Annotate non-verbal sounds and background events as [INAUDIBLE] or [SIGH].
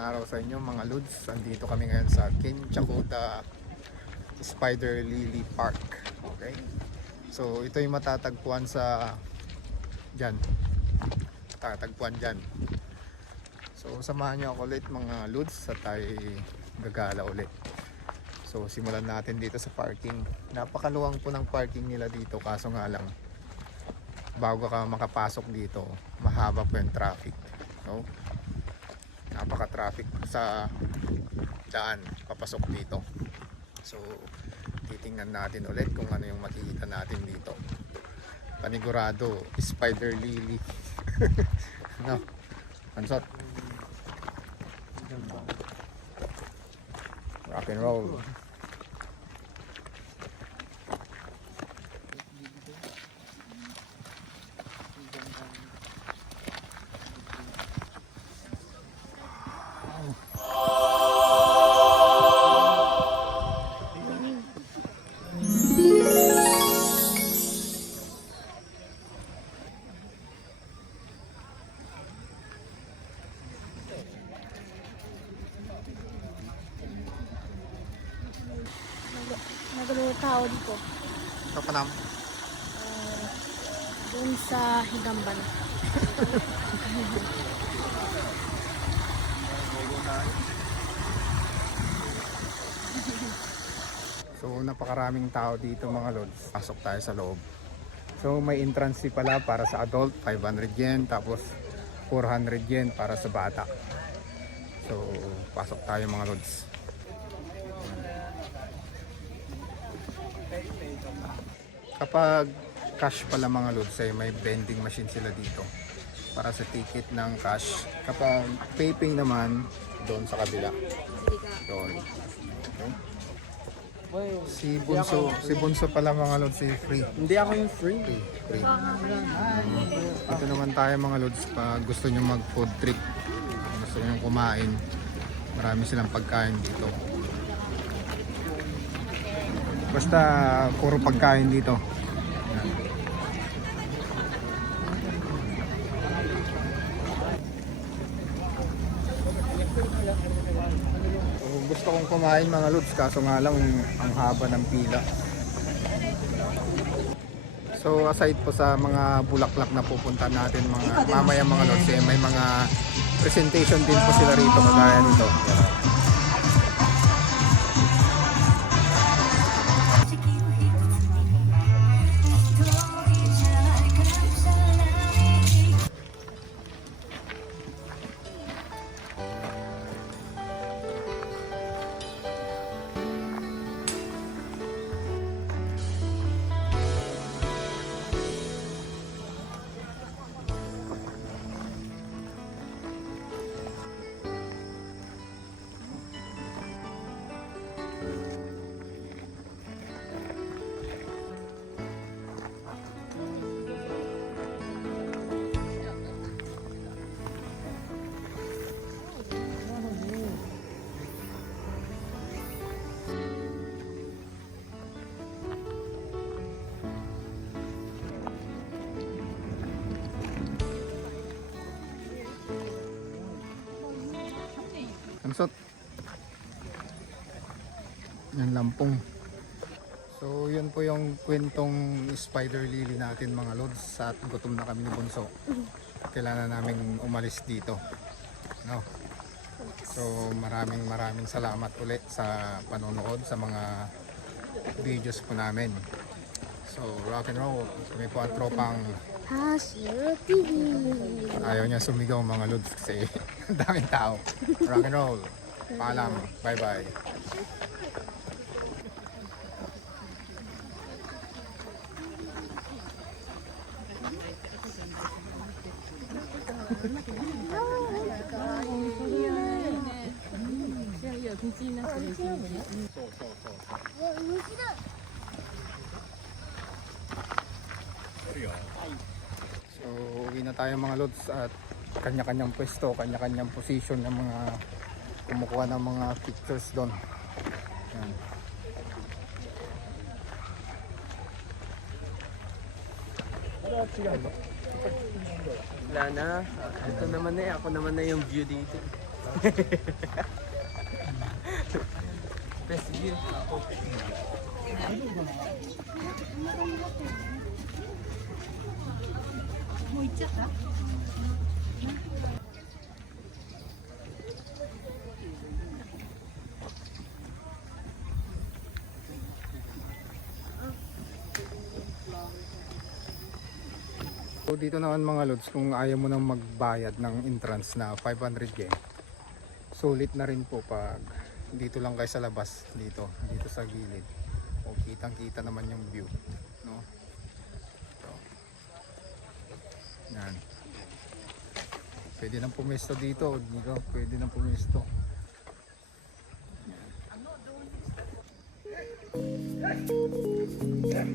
araw sa inyo mga Lods. Andito kami ngayon sa Kinchakuta Spider Lily Park. Okay? So ito yung matatagpuan sa dyan. Matatagpuan dyan. So samahan niyo ako ulit mga Lods sa tayo gagala ulit. So simulan natin dito sa parking. Napakaluwang po ng parking nila dito kaso nga lang bago ka makapasok dito mahaba po yung traffic. No? Napaka-traffic sa daan papasok dito. So, titingnan natin ulit kung ano yung makikita natin dito. Panigurado, spider lily. [LAUGHS] no? Pansot. Rock and roll. Tao dito. Ito pa nam. Uh, doon sa Higamban. So napakaraming tao dito mga lods. Pasok tayo sa loob. So may entrance fee pala para sa adult 500 yen tapos 400 yen para sa bata. So pasok tayo mga lods. Kapag cash pala mga lods ay may vending machine sila dito para sa ticket ng cash. Kapag PayPay naman doon sa kabila. Doon. Okay. Si Bunso, si Bunso pala mga lods si free. Hindi ako yung free. Free, free. Ito naman tayo mga lods pag gusto nyo mag food trip. Gusto nyo kumain. Marami silang pagkain dito. Basta puro pagkain dito. Gusto kong kumain mga lods kaso nga lang ang haba ng pila. So aside po sa mga bulaklak na pupunta natin mga mamaya mga lods eh, may mga presentation din po sila rito kagaya nito. Ansot. Yan lampong. So yun po yung kwentong spider lily natin mga lods at gutom na kami ni Bunso. Kailangan namin umalis dito. No. So maraming maraming salamat ulit sa panonood sa mga videos po namin. So rock and roll. Kami po ang tropang Hasyo TV. ayaw niya sumigaw mga lods kasi [LAUGHS] ang daming tao. Rock and roll. Paalam. Bye So, uwi na tayo mga lods at kanya-kanyang pwesto, kanya-kanyang position ng mga kumukuha ng mga pictures doon. Yan. Wala na. Ito naman na eh. Ako naman na yung view dito. Best view. So dito naman mga lods, kung ayaw mo nang magbayad ng entrance na 500 yen, sulit na rin po pag dito lang kayo sa labas, dito, dito sa gilid. O kitang kita naman yung view, no? Yan. Pwede nang pumesto dito, Nico. Pwede nang pumesto. Yan.